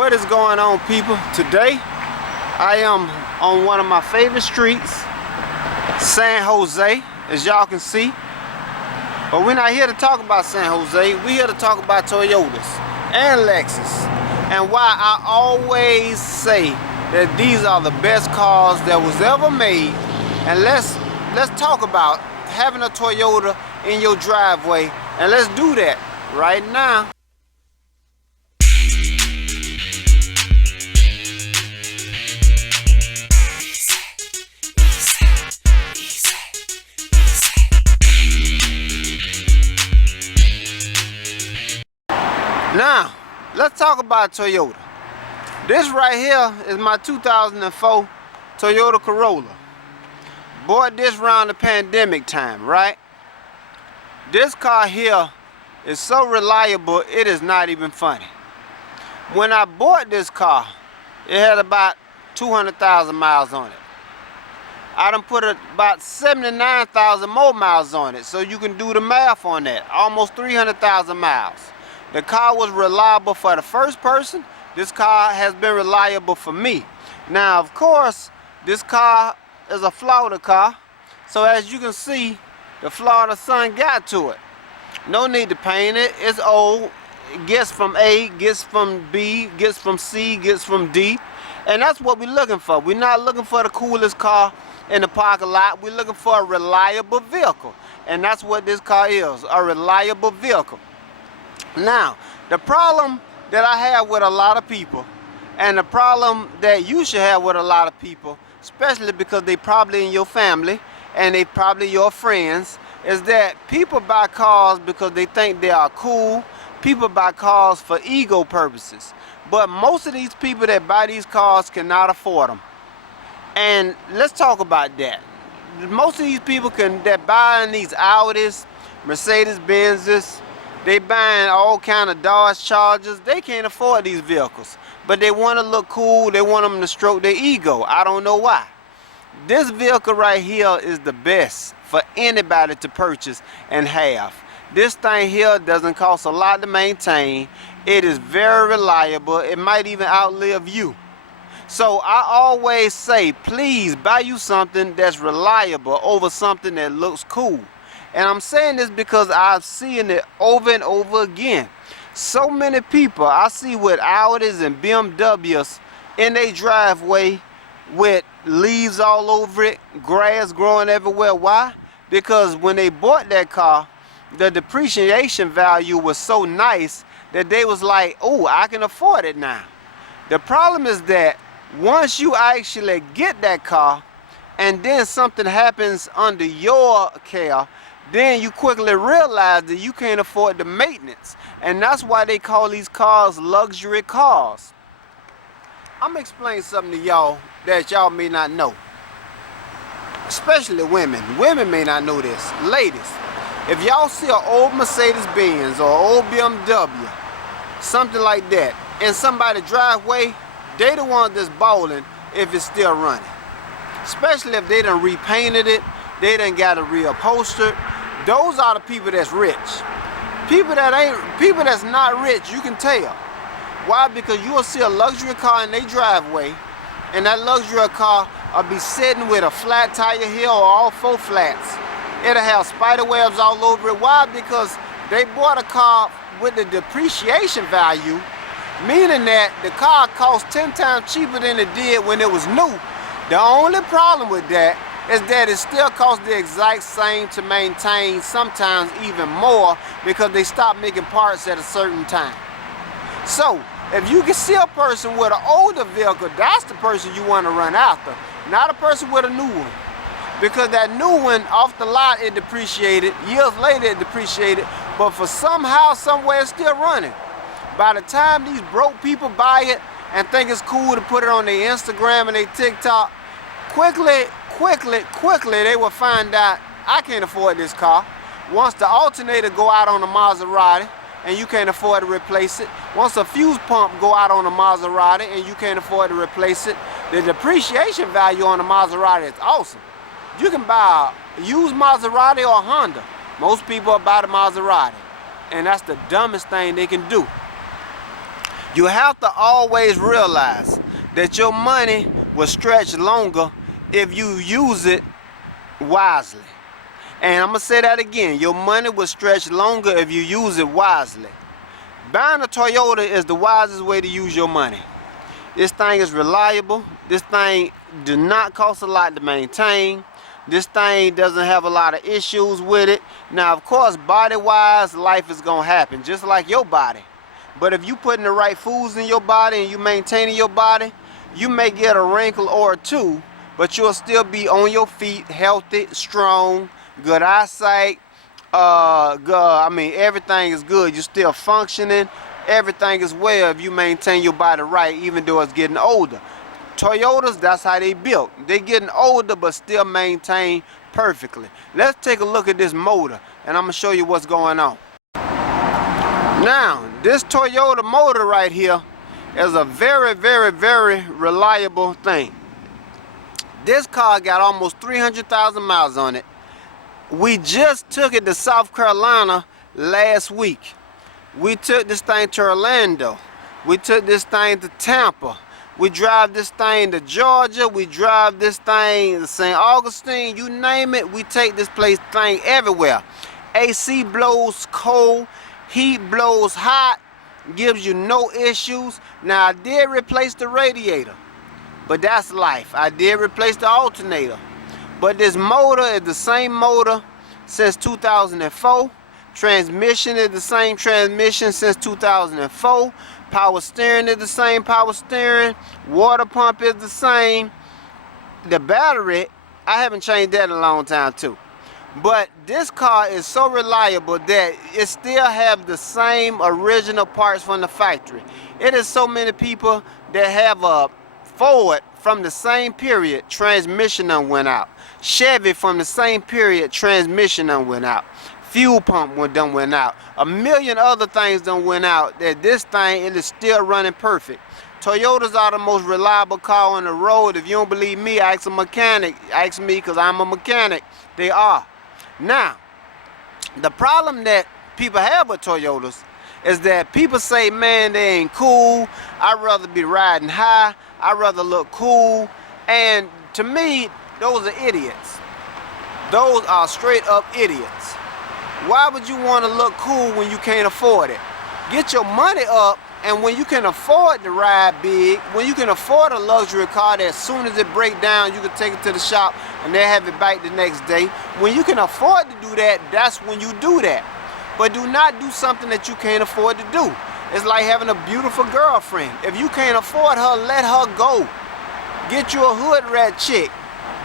What is going on, people? Today I am on one of my favorite streets, San Jose, as y'all can see. But we're not here to talk about San Jose. We're here to talk about Toyotas and Lexus, and why I always say that these are the best cars that was ever made. And let's talk about having a Toyota in your driveway, and let's do that right now. Now, let's talk about Toyota. This right here is my 2004 Toyota Corolla. Bought this around the pandemic time, right? This car here is so reliable, it is not even funny. When I bought this car, it had about 200,000 miles on it. I done put about 79,000 more miles on it, so you can do the math on that. Almost 300,000 miles. The car was reliable for the first person. This car has been reliable for me. Now, of course, this car is a Florida car. So as you can see, the Florida sun got to it. No need to paint it. It's old. It gets from A, gets from B, gets from C, gets from D. And that's what we're looking for. We're not looking for the coolest car in the parking lot. We're looking for a reliable vehicle. And that's what this car is, a reliable vehicle. Now, the problem that I have with a lot of people, and the problem that you should have with a lot of people, especially because they probably in your family and they probably your friends, is that people buy cars because they think they are cool. People buy cars for ego purposes. But most of these people that buy these cars cannot afford them. And let's talk about that. Most of these people that buying these Audis, Mercedes-Benzes, they buying all kind of Dodge Chargers. They can't afford these vehicles, but they want to look cool. They want them to stroke their ego. I don't know why. This vehicle right here is the best for anybody to purchase and have. This thing here doesn't cost a lot to maintain. It is very reliable. It might even outlive you. So I always say, please buy you something that's reliable over something that looks cool. And I'm saying this because I've seen it over and over again. So many people I see with Audis and BMWs in their driveway with leaves all over it, grass growing everywhere. Why? Because when they bought that car, the depreciation value was so nice that they was like, oh, I can afford it now. The problem is that once you actually get that car and then something happens under your care, then you quickly realize that you can't afford the maintenance. And that's why they call these cars luxury cars. I'm gonna explain something to y'all that y'all may not know. Especially women. Women may not know this. Ladies, if y'all see an old Mercedes-Benz or old BMW, something like that, in somebody's driveway, they the one that's balling if it's still running. Especially if they done repainted it, they done got it reupholstered. Those are the people that's rich. People that's not rich, you can tell. Why? Because you will see a luxury car in their driveway, and that luxury car will be sitting with a flat tire here or all four flats. It'll have spider webs all over it. Why? Because they bought a car with the depreciation value, meaning that the car cost 10 times cheaper than it did when it was new. The only problem with that is that it still costs the exact same to maintain, sometimes even more, because they stop making parts at a certain time. So, if you can see a person with an older vehicle, that's the person you want to run after, not a person with a new one. Because that new one, off the lot, it depreciated. Years later, it depreciated, but for somehow, somewhere, it's still running. By the time these broke people buy it and think it's cool to put it on their Instagram and their TikTok, quickly, they will find out, I can't afford this car. Once the alternator go out on the Maserati and you can't afford to replace it, once a fuse pump go out on the Maserati and you can't afford to replace it, the depreciation value on the Maserati is awesome. You can buy a used Maserati or a Honda. Most people will buy the Maserati, and that's the dumbest thing they can do. You have to always realize that your money will stretch longer if you use it wisely. And I'm going to say that again. Your money will stretch longer if you use it wisely. Buying a Toyota is the wisest way to use your money. This thing is reliable. This thing does not cost a lot to maintain. This thing doesn't have a lot of issues with it. Now, of course, body-wise, life is going to happen, just like your body. But if you putting the right foods in your body and you maintaining your body, you may get a wrinkle or two, but you'll still be on your feet, healthy, strong, good eyesight. Everything is good. You're still functioning. Everything is well if you maintain your body right, even though it's getting older. Toyotas, that's how they built. They getting older, but still maintain perfectly. Let's take a look at this motor, and I'm gonna show you what's going on. Now, this Toyota motor right here is a very, very, very reliable thing. This car got almost 300,000 miles on it. We just took it to South Carolina last week. We took this thing to Orlando. We took this thing to Tampa. We drive this thing to Georgia. We drive this thing to St. Augustine. You name it, we take this thing everywhere. AC blows cold, heat blows hot, gives you no issues. Now, I did replace the radiator, but that's life. I did replace the alternator. But this motor is the same motor since 2004. Transmission is the same transmission since 2004. Power steering is the same power steering. Water pump is the same. The battery, I haven't changed that in a long time too. But this car is so reliable that it still have the same original parts from the factory. It is so many people that have a Ford from the same period, transmission done went out. Chevy from the same period, transmission done went out. Fuel pump done went out. A million other things done went out. That this thing, it is still running perfect. Toyotas are the most reliable car on the road. If you don't believe me, ask a mechanic. Ask me, because I'm a mechanic. They are. Now, the problem that people have with Toyotas is that people say, man, they ain't cool. I'd rather be riding high. I'd rather look cool. And to me, those are idiots. Those are straight up idiots. Why would you want to look cool when you can't afford it? Get your money up, and when you can afford to ride big, when you can afford a luxury car that as soon as it breaks down, you can take it to the shop and they'll have it back the next day. When you can afford to do that, that's when you do that. But do not do something that you can't afford to do. It's like having a beautiful girlfriend. If you can't afford her, let her go. Get you a hood rat chick.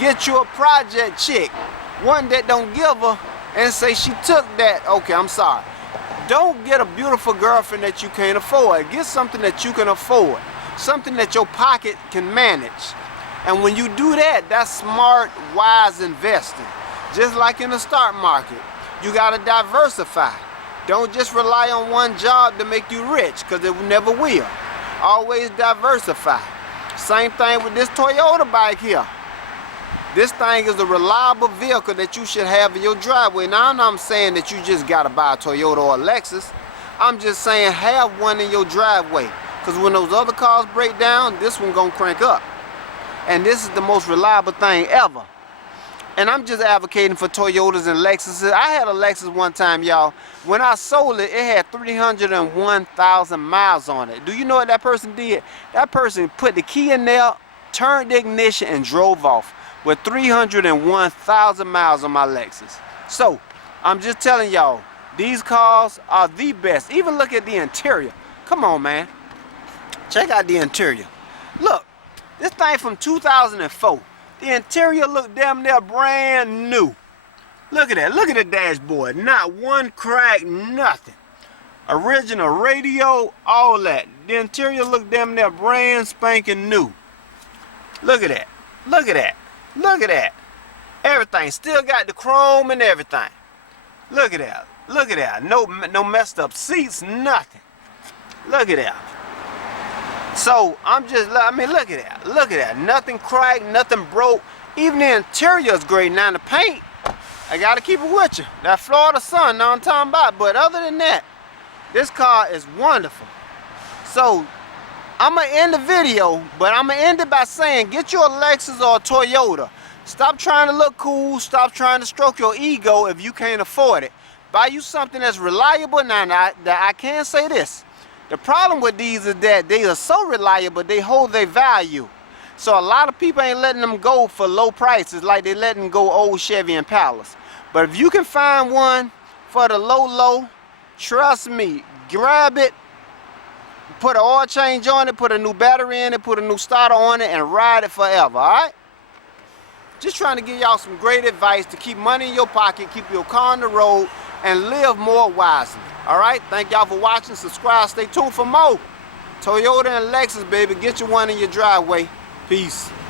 Get you a project chick. One that don't give her and say she took that. Okay, I'm sorry. Don't get a beautiful girlfriend that you can't afford. Get something that you can afford. Something that your pocket can manage. And when you do that, that's smart, wise investing. Just like in the stock market, you gotta diversify. Don't just rely on one job to make you rich, because it never will. Always diversify. Same thing with this Toyota bike here. This thing is a reliable vehicle that you should have in your driveway. Now, I'm not saying that you just gotta buy a Toyota or a Lexus. I'm just saying have one in your driveway. Because when those other cars break down, this one gonna crank up. And this is the most reliable thing ever. And I'm just advocating for Toyotas and Lexuses. I had a Lexus one time, y'all. When I sold it, it had 301,000 miles on it. Do you know what that person did? That person put the key in there, turned the ignition, and drove off with 301,000 miles on my Lexus. So, I'm just telling y'all, these cars are the best. Even look at the interior. Come on, man. Check out the interior. Look, this thing from 2004. The interior look damn near brand new. Look at that. Look at the dashboard. Not one crack, nothing. Original radio, all that. The interior look damn near brand spanking new. Look at that. Look at that. Look at that. Everything. Still got the chrome and everything. Look at that. Look at that. No messed up seats, nothing. Look at that. So, look at that. Look at that. Nothing cracked, nothing broke. Even the interior is great. Now, the paint, I got to keep it with you. That Florida sun, now I'm talking about. But other than that, this car is wonderful. So I'm gonna end the video, but I'm gonna end it by saying, get you a Lexus or a Toyota. Stop trying to look cool. Stop trying to stroke your ego if you can't afford it. Buy you something that's reliable. Now, I can say this. The problem with these is that they are so reliable, they hold their value. So a lot of people ain't letting them go for low prices like they letting go old Chevy Impalas. But if you can find one for the low, trust me, grab it. Put an oil change on it, put a new battery in it, put a new starter on it, and ride it forever, alright? Just trying to give y'all some great advice to keep money in your pocket, keep your car on the road, and live more wisely. Alright? Thank y'all for watching. Subscribe. Stay tuned for more. Toyota and Lexus, baby. Get you one in your driveway. Peace.